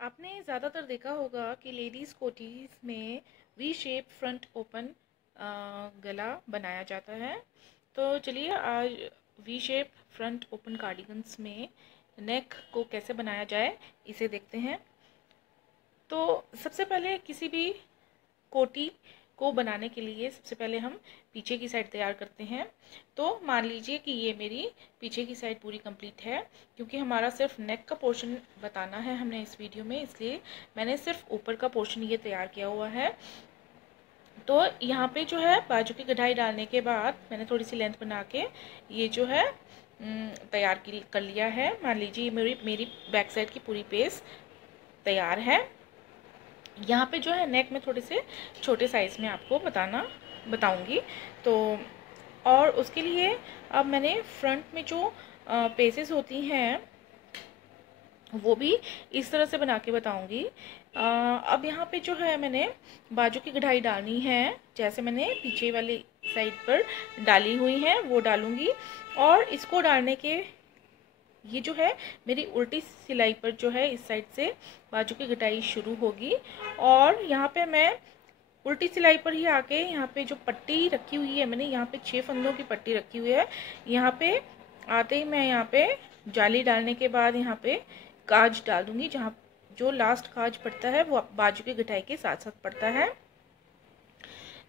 आपने ज़्यादातर देखा होगा कि लेडीज़ कोटीज़ में वी शेप फ्रंट ओपन गला बनाया जाता है। तो चलिए आज V shape front open cardigans में नेक को कैसे बनाया जाए इसे देखते हैं। तो सबसे पहले किसी भी कोटी को बनाने के लिए सबसे पहले हम पीछे की साइड तैयार करते हैं। तो मान लीजिए कि ये मेरी पीछे की साइड पूरी कंप्लीट है, क्योंकि हमारा सिर्फ नेक का पोर्शन बताना है हमने इस वीडियो में, इसलिए मैंने सिर्फ ऊपर का पोर्शन ये तैयार किया हुआ है। तो यहाँ पे जो है बाजू की कढ़ाई डालने के बाद मैंने थोड़ी सी लेंथ बना के ये जो है तैयार कर लिया है। मान लीजिए मेरी बैक साइड की पूरी पेस तैयार है। यहाँ पे जो है नेक में थोड़े से छोटे साइज़ में आपको बताऊंगी। तो और उसके लिए अब मैंने फ्रंट में जो पेसेस होती हैं वो भी इस तरह से बना के बताऊंगी। अब यहाँ पे जो है मैंने बाजू की कढ़ाई डालनी है, जैसे मैंने पीछे वाली साइड पर डाली हुई है वो डालूंगी। और इसको डालने के ये जो है मेरी उल्टी सिलाई पर जो है इस साइड से बाजू की कटाई शुरू होगी। और यहाँ पे मैं उल्टी सिलाई पर ही आके यहाँ पे जो पट्टी रखी हुई है मैंने, यहाँ पे 6 फंदों की पट्टी रखी हुई है, यहाँ पे आते ही मैं यहाँ पे जाली डालने के बाद यहाँ पे काज डाल दूंगी। जहाँ जो लास्ट काज पड़ता है वो बाजू की कटाई के साथ साथ पड़ता है।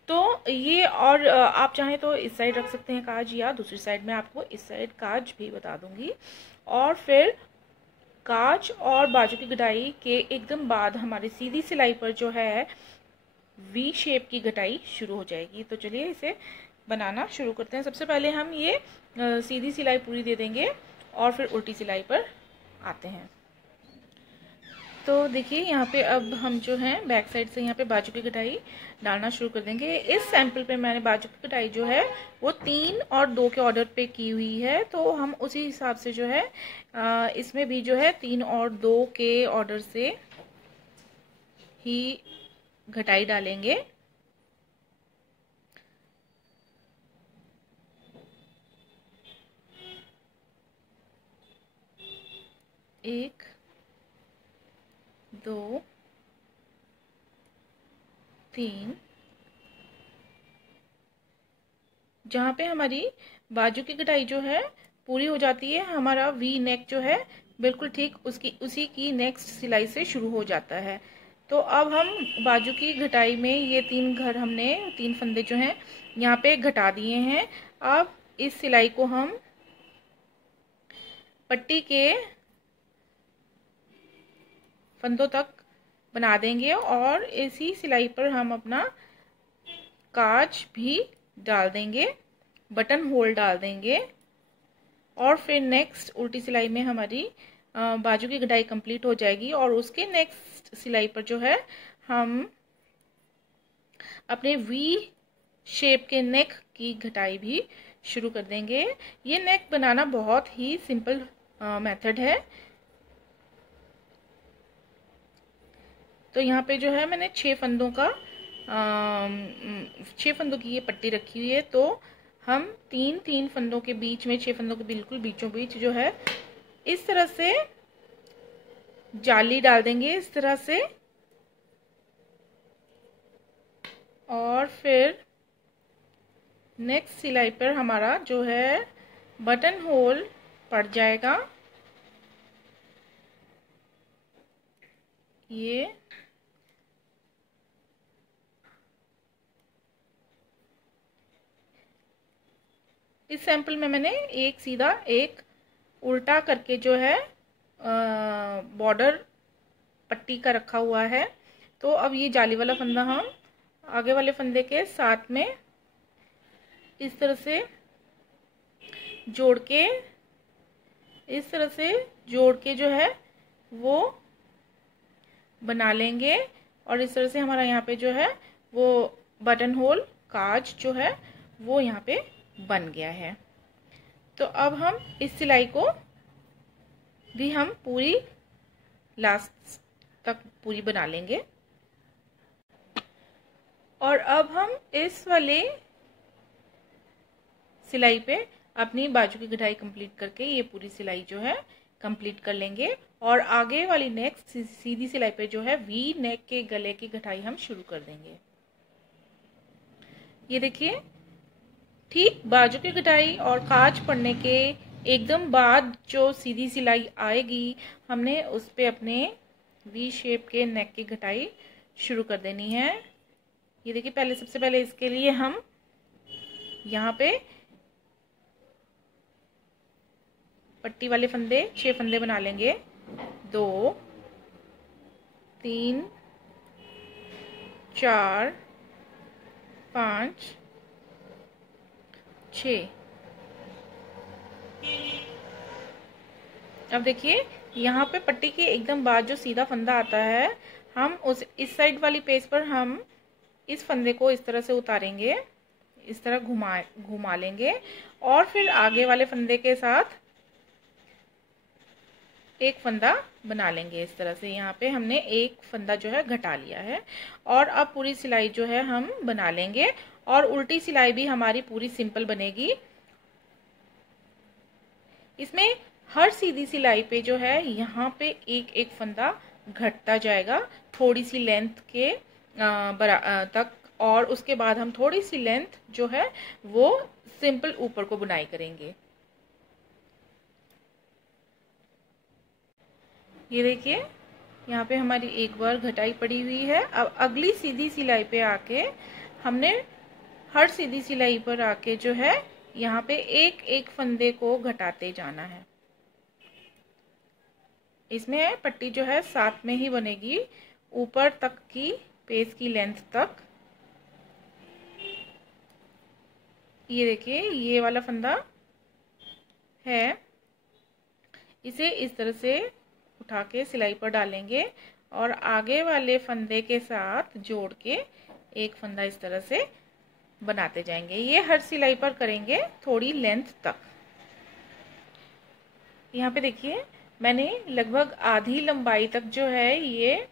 तो ये और आप चाहें तो इस साइड रख सकते हैं काज, या दूसरी साइड में आपको इस साइड काज भी बता दूंगी। और फिर काज और बाजू की कढ़ाई के एकदम बाद हमारी सीधी सिलाई पर जो है वी शेप की कढ़ाई शुरू हो जाएगी। तो चलिए इसे बनाना शुरू करते हैं। सबसे पहले हम ये सीधी सिलाई पूरी दे देंगे और फिर उल्टी सिलाई पर आते हैं। तो देखिए यहाँ पे अब हम जो है बैक साइड से यहाँ पे बाजू की कढ़ाई डालना शुरू कर देंगे। इस सैंपल पे मैंने बाजू की कढ़ाई जो है वो 3 और 2 के ऑर्डर पे की हुई है। तो हम उसी हिसाब से जो है इसमें भी जो है 3 और 2 के ऑर्डर से ही कढ़ाई डालेंगे। एक, 2, 3। जहाँ पे हमारी बाजू की कढ़ाई जो है पूरी हो जाती है, हमारा वी नेक जो है बिल्कुल ठीक उसी की नेक्स्ट सिलाई से शुरू हो जाता है। तो अब हम बाजू की कढ़ाई में ये 3 फंदे जो हैं यहाँ पे घटा दिए हैं। अब इस सिलाई को हम पट्टी के फंदों तक बना देंगे और इसी सिलाई पर हम अपना काज भी डाल देंगे, बटन होल डाल देंगे। और फिर नेक्स्ट उल्टी सिलाई में हमारी बाजू की कढ़ाई कंप्लीट हो जाएगी। और उसके नेक्स्ट सिलाई पर जो है हम अपने वी शेप के नेक की कढ़ाई भी शुरू कर देंगे। ये नेक बनाना बहुत ही सिंपल मेथड है। तो यहाँ पे जो है मैंने 6 फंदों की ये पट्टी रखी हुई है। तो हम 3 फंदों के बीच में, 6 फंदों के बिल्कुल बीचों बीच जो है इस तरह से जाली डाल देंगे, इस तरह से। और फिर नेक्स्ट सिलाई पर हमारा जो है बटन होल पड़ जाएगा। ये इस सैंपल में मैंने एक सीधा एक उल्टा करके जो है बॉर्डर पट्टी का रखा हुआ है। तो अब ये जाली वाला फंदा हम आगे वाले फंदे के साथ में इस तरह से जोड़ के जो है वो बना लेंगे। और इस तरह से हमारा यहाँ पे जो है वो बटन होल काज जो है वो यहाँ पे बन गया है। तो अब हम इस सिलाई को भी हम पूरी लास्ट तक पूरी बना लेंगे। और अब हम इस वाले सिलाई पे अपनी बाजू की कढ़ाई कंप्लीट करके ये पूरी सिलाई जो है कंप्लीट कर लेंगे। और आगे वाली नेक सीधी सिलाई पे जो है वी नेक के गले की कटाई हम शुरू कर देंगे। ये देखिए, ठीक बाजू की कटाई और काज पड़ने के एकदम बाद जो सीधी सिलाई आएगी, हमने उस पे अपने वी शेप के नेक की कटाई शुरू कर देनी है। ये देखिए, पहले सबसे पहले इसके लिए हम यहाँ पे पट्टी वाले फंदे 6 फंदे बना लेंगे। 2 3 4 5 6। अब देखिए, यहाँ पे पट्टी के एकदम बाद जो सीधा फंदा आता है, हम उस इस साइड वाली पेज पर हम इस फंदे को इस तरह से उतारेंगे, इस तरह घुमा लेंगे और फिर आगे वाले फंदे के साथ एक फंदा बना लेंगे इस तरह से। यहाँ पे हमने एक फंदा जो है घटा लिया है और अब पूरी सिलाई जो है हम बना लेंगे और उल्टी सिलाई भी हमारी पूरी सिंपल बनेगी। इसमें हर सीधी सिलाई पे जो है यहाँ पे एक एक फंदा घटता जाएगा थोड़ी सी लेंथ के तक, और उसके बाद हम थोड़ी सी लेंथ जो है वो सिंपल ऊपर को बुनाई करेंगे। ये देखिए, यहाँ पे हमारी एक बार घटाई पड़ी हुई है। अब अगली सीधी सिलाई पे आके हमने हर सीधी सिलाई पर आके जो है यहाँ पे एक एक फंदे को घटाते जाना है। इसमें पट्टी जो है साथ में ही बनेगी ऊपर तक की पेज की लेंथ तक। ये देखिए, ये वाला फंदा है, इसे इस तरह से उठा के सिलाई पर डालेंगे और आगे वाले फंदे के साथ जोड़ के एक फंदा इस तरह से बनाते जाएंगे। ये हर सिलाई पर करेंगे थोड़ी लेंथ तक। यहाँ पे देखिए, मैंने लगभग आधी लंबाई तक जो है ये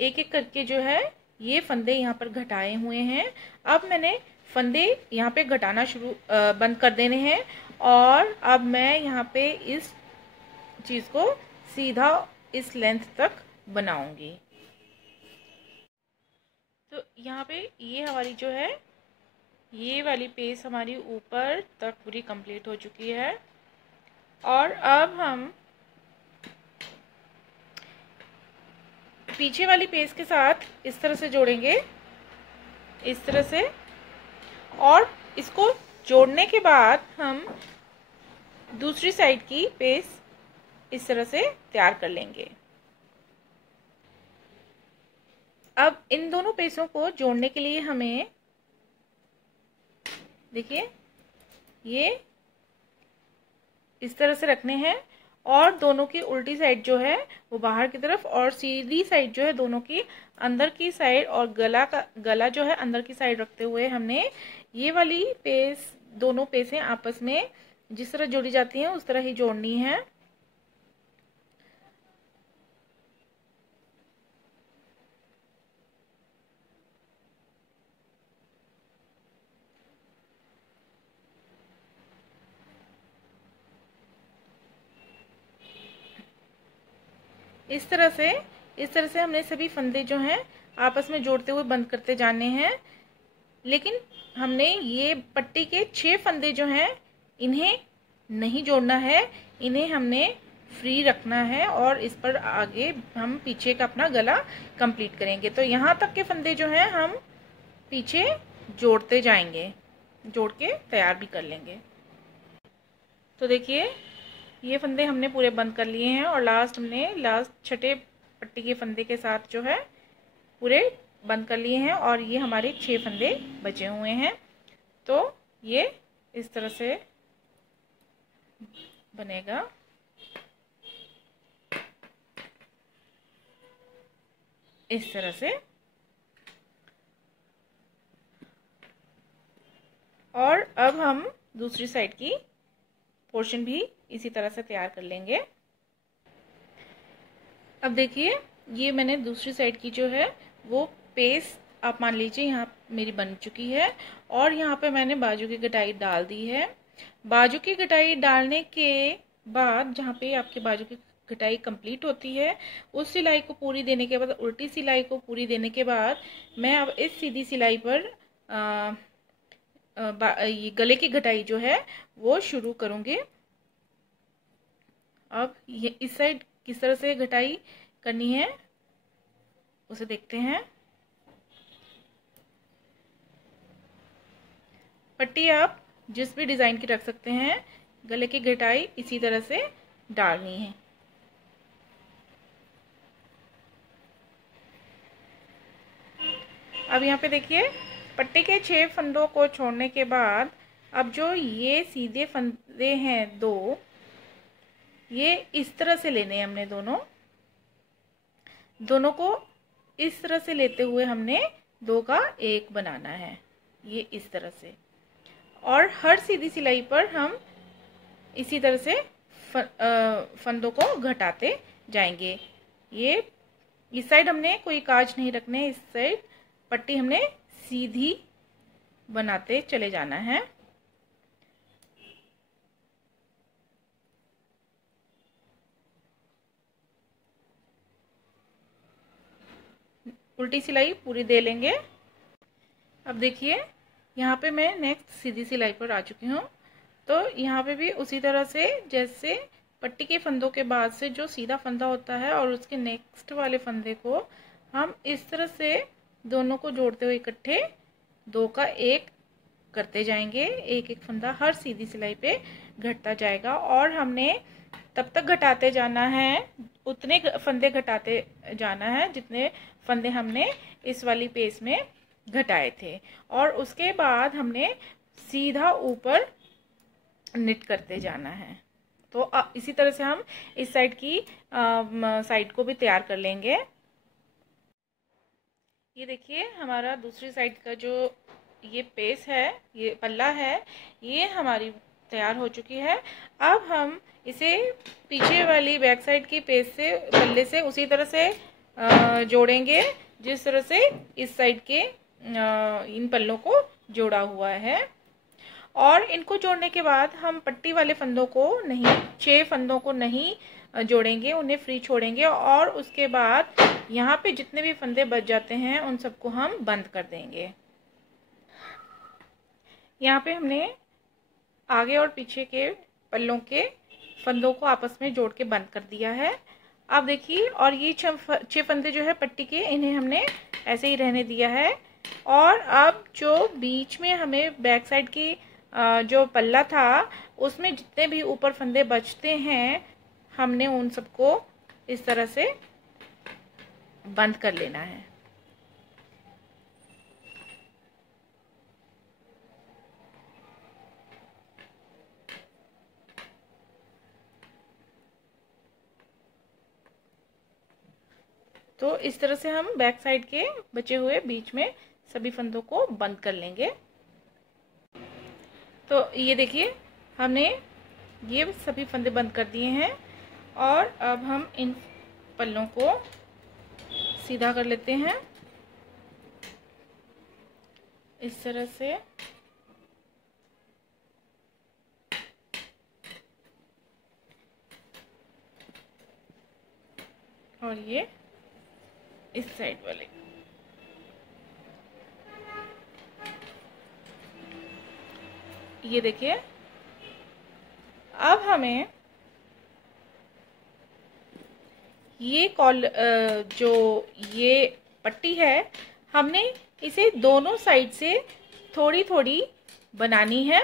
एक एक करके जो है ये फंदे यहाँ पर घटाए हुए हैं। अब मैंने फंदे यहाँ पे घटाना बंद कर देने हैं और अब मैं यहाँ पे इस चीज को सीधा इस लेंथ तक बनाऊंगी। तो यहाँ पे ये हमारी जो है ये वाली पेज हमारी ऊपर तक पूरी कंप्लीट हो चुकी है और अब हम पीछे वाली पेज के साथ इस तरह से जोड़ेंगे, इस तरह से, और इसको जोड़ने के बाद हम दूसरी साइड की पेज इस तरह से तैयार कर लेंगे। अब इन दोनों पेजों को जोड़ने के लिए हमें देखिए ये इस तरह से रखने हैं और दोनों की उल्टी साइड जो है वो बाहर की तरफ और सीधी साइड जो है दोनों की अंदर की साइड, और गला जो है अंदर की साइड रखते हुए हमने ये वाली पेज, दोनों पेजें आपस में जिस तरह जोड़ी जाती हैं उस तरह ही जोड़नी है। इस तरह से हमने सभी फंदे जो हैं आपस में जोड़ते हुए बंद करते जाने हैं। लेकिन हमने ये पट्टी के 6 फंदे जो हैं इन्हें नहीं जोड़ना है, इन्हें हमने फ्री रखना है और इस पर आगे हम पीछे का अपना गला कंप्लीट करेंगे। तो यहाँ तक के फंदे जो हैं हम पीछे जोड़ते जाएंगे, जोड़ के तैयार भी कर लेंगे। तो देखिए, ये फंदे हमने पूरे बंद कर लिए हैं और लास्ट छठे पट्टी के फंदे के साथ जो है पूरे बंद कर लिए हैं और ये हमारे 6 फंदे बचे हुए हैं। तो ये इस तरह से बनेगा। इस तरह से, और अब हम दूसरी साइड की पोर्शन भी इसी तरह से तैयार कर लेंगे। अब देखिए, ये मैंने दूसरी साइड की जो है वो पेज आप मान लीजिए यहाँ मेरी बन चुकी है और यहाँ पे मैंने बाजू की कटाई डाल दी है। बाजू की कटाई डालने के बाद जहाँ पे आपके बाजू की घटाई कंप्लीट होती है। उस सिलाई को पूरी देने के बाद, उल्टी सिलाई को पूरी देने के बाद, मैं अब इस सीधी सिलाई पर ये गले की घटाई जो है वो शुरू करूंगी। अब ये इस साइड किस तरह से घटाई करनी है उसे देखते हैं। पट्टी आप जिस भी डिजाइन की रख सकते हैं, गले की घटाई इसी तरह से डालनी है। अब यहाँ पे देखिए, पट्टी के 6 फंदों को छोड़ने के बाद अब जो ये सीधे फंदे हैं 2, ये इस तरह से लेने हैं हमने। दोनों को इस तरह से लेते हुए हमने 2 का 1 बनाना है, ये इस तरह से। और हर सीधी सिलाई पर हम इसी तरह से फंदों को घटाते जाएंगे। ये इस साइड हमने कोई काज नहीं रखने, इस साइड पट्टी हमने सीधी बनाते चले जाना है। उल्टी सिलाई पूरी दे लेंगे। अब देखिए, यहाँ पे मैं नेक्स्ट सीधी सिलाई पर आ चुकी हूँ। तो यहाँ पे भी उसी तरह से, जैसे पट्टी के फंदों के बाद से जो सीधा फंदा होता है और उसके नेक्स्ट वाले फंदे को हम इस तरह से दोनों को जोड़ते हुए इकट्ठे 2 का 1 करते जाएंगे। एक एक फंदा हर सीधी सिलाई पे घटता जाएगा और हमने तब तक घटाते जाना है, उतने फंदे घटाते जाना है जितने फंदे हमने इस वाली पेज में घटाए थे। और उसके बाद हमने सीधा ऊपर निट करते जाना है। तो इसी तरह से हम इस साइड की साइड को भी तैयार कर लेंगे। ये देखिए, हमारा दूसरी साइड का जो ये पेज है, ये पल्ला है, ये हमारी तैयार हो चुकी है। अब हम इसे पीछे वाली बैक साइड की पेज से, पल्ले से उसी तरह से जोड़ेंगे जिस तरह से इस साइड के इन पल्लों को जोड़ा हुआ है। और इनको जोड़ने के बाद हम पट्टी वाले फंदों को नहीं, 6 फंदों को नहीं जोड़ेंगे, उन्हें फ्री छोड़ेंगे। और उसके बाद यहाँ पे जितने भी फंदे बच जाते हैं उन सबको हम बंद कर देंगे। यहाँ पे हमने आगे और पीछे के पल्लों के फंदों को आपस में जोड़ के बंद कर दिया है। अब देखिए, और ये 6 फंदे जो है पट्टी के, इन्हें हमने ऐसे ही रहने दिया है। और अब जो बीच में हमें बैक साइड की जो पल्ला था उसमें जितने भी ऊपर फंदे बचते हैं, हमने उन सबको इस तरह से बंद कर लेना है। तो इस तरह से हम बैक साइड के बचे हुए बीच में सभी फंदों को बंद कर लेंगे। तो ये देखिए, हमने ये सभी फंदे बंद कर दिए हैं। और अब हम इन पल्लों को सीधा कर लेते हैं इस तरह से। और ये इस साइड वाले, ये देखिए। अब हमें ये जो ये पट्टी है, हमने इसे दोनों साइड से थोड़ी थोड़ी बनानी है।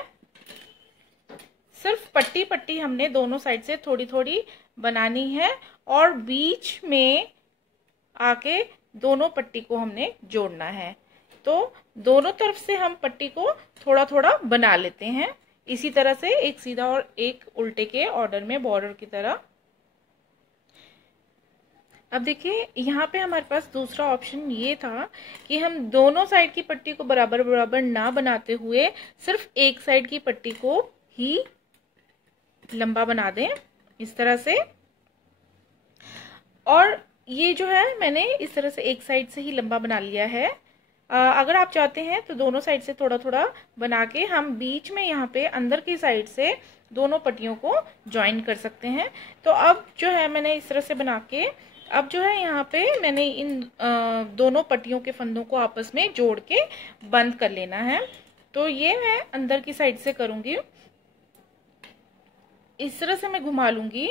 सिर्फ पट्टी पट्टी हमने दोनों साइड से थोड़ी थोड़ी बनानी है और बीच में आके दोनों पट्टी को हमने जोड़ना है। तो दोनों तरफ से हम पट्टी को थोड़ा थोड़ा बना लेते हैं, इसी तरह से एक सीधा और एक उल्टे के ऑर्डर में, बॉर्डर की तरह। अब देखिए, यहाँ पे हमारे पास दूसरा ऑप्शन ये था कि हम दोनों साइड की पट्टी को बराबर बराबर ना बनाते हुए सिर्फ एक साइड की पट्टी को ही लंबा बना दें इस तरह से। और ये जो है मैंने इस तरह से एक साइड से ही लंबा बना लिया है। अगर आप चाहते हैं तो दोनों साइड से थोड़ा थोड़ा बना के हम बीच में यहाँ पे अंदर की साइड से दोनों पट्टियों को ज्वाइन कर सकते हैं। तो अब जो है मैंने इस तरह से बना के अब जो है यहाँ पे मैंने इन दोनों पट्टियों के फंदों को आपस में जोड़ के बंद कर लेना है। तो ये मैं अंदर की साइड से करूंगी, इस तरह से मैं घुमा लूंगी,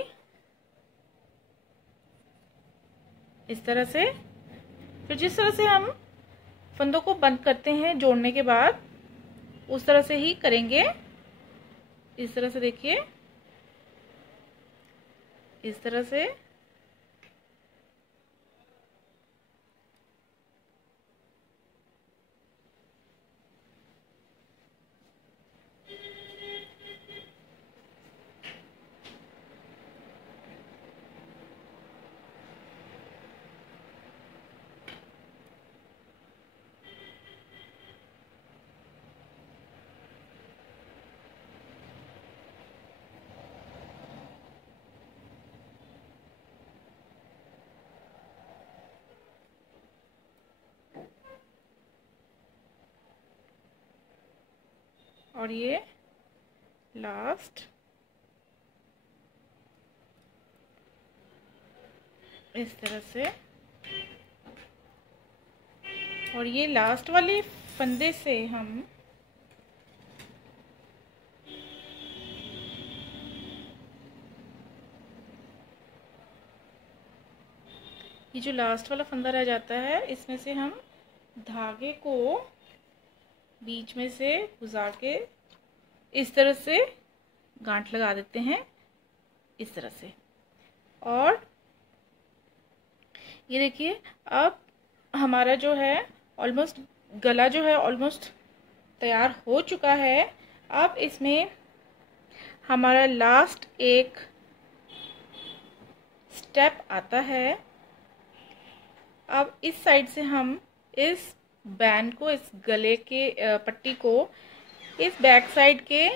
इस तरह से। फिर जिस तरह से हम फंदों को बंद करते हैं जोड़ने के बाद, उस तरह से ही करेंगे। इस तरह से देखिए, इस तरह से। और ये लास्ट इस तरह से, और ये लास्ट वाले फंदे से हम ये जो लास्ट वाला फंदा रह जाता है, इसमें से हम धागे को बीच में से गुजार के इस तरह से गांठ लगा देते हैं, इस तरह से। और ये देखिए, अब हमारा जो है ऑलमोस्ट गला जो है ऑलमोस्ट तैयार हो चुका है। अब इसमें हमारा लास्ट एक स्टेप आता है। अब इस साइड से हम इस बैंड को, इस गले के पट्टी को इस बैक साइड के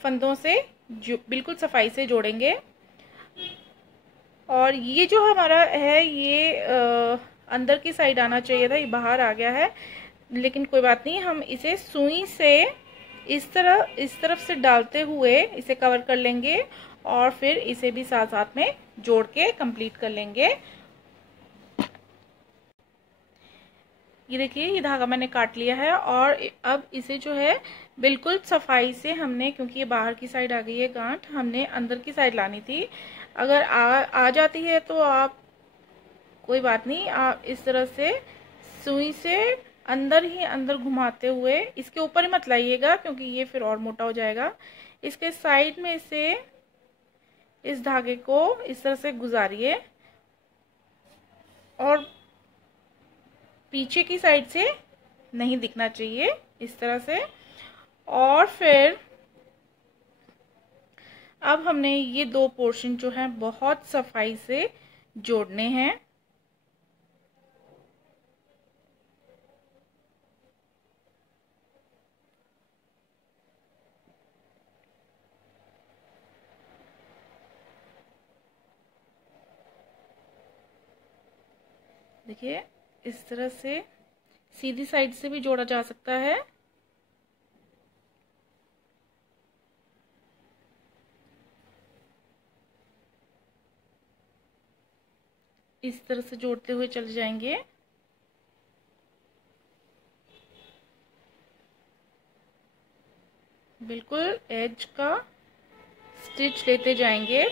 फंदों से बिल्कुल सफाई से जोड़ेंगे। और ये जो हमारा है ये अंदर की साइड आना चाहिए था, ये बाहर आ गया है, लेकिन कोई बात नहीं। हम इसे सुई से इस तरफ से डालते हुए इसे कवर कर लेंगे और फिर इसे भी साथ साथ में जोड़ के कंप्लीट कर लेंगे। ये देखिए, ये धागा मैंने काट लिया है और अब इसे जो है बिल्कुल सफाई से हमने, क्योंकि ये बाहर की साइड आ गई है गांठ, हमने अंदर की साइड लानी थी। अगर आ जाती है तो आप कोई बात नहीं, आप इस तरह से सुई से अंदर ही अंदर घुमाते हुए, इसके ऊपर ही मत लाइएगा क्योंकि ये फिर और मोटा हो जाएगा। इसके साइड में से इस धागे को इस तरह से गुजारिए और पीछे की साइड से नहीं दिखना चाहिए, इस तरह से। और फिर अब हमने ये दो पोर्शन जो है बहुत सफाई से जोड़ने हैं। देखिए, इस तरह से सीधी साइड से भी जोड़ा जा सकता है। इस तरह से जोड़ते हुए चले जाएंगे। बिल्कुल एज का स्टिच लेते जाएंगे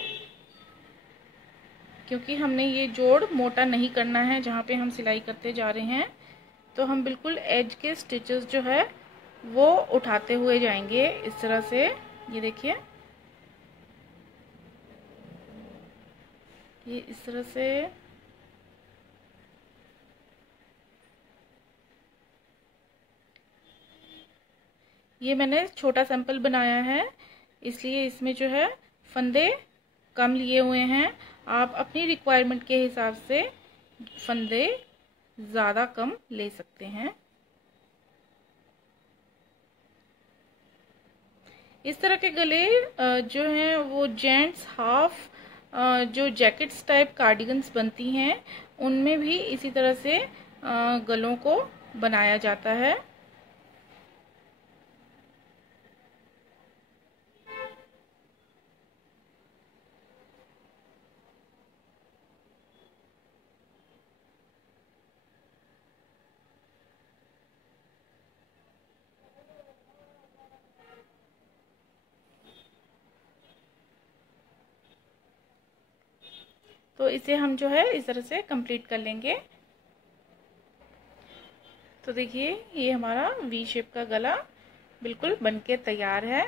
क्योंकि हमने ये जोड़ मोटा नहीं करना है जहाँ पे हम सिलाई करते जा रहे हैं। तो हम बिल्कुल एज के स्टिचेस जो है वो उठाते हुए जाएंगे इस तरह से। ये देखिए, ये इस तरह से ये मैंने छोटा सैंपल बनाया है, इसलिए इसमें जो है फंदे कम लिए हुए हैं। आप अपनी रिक्वायरमेंट के हिसाब से फंदे ज़्यादा कम ले सकते हैं। इस तरह के गले जो हैं वो जेंट्स हाफ जो जैकेट्स टाइप कार्डिगन्स बनती हैं, उनमें भी इसी तरह से गलों को बनाया जाता है। तो इसे हम जो है इस तरह से कंप्लीट कर लेंगे। तो देखिए ये हमारा वी शेप का गला बिल्कुल बनके तैयार है।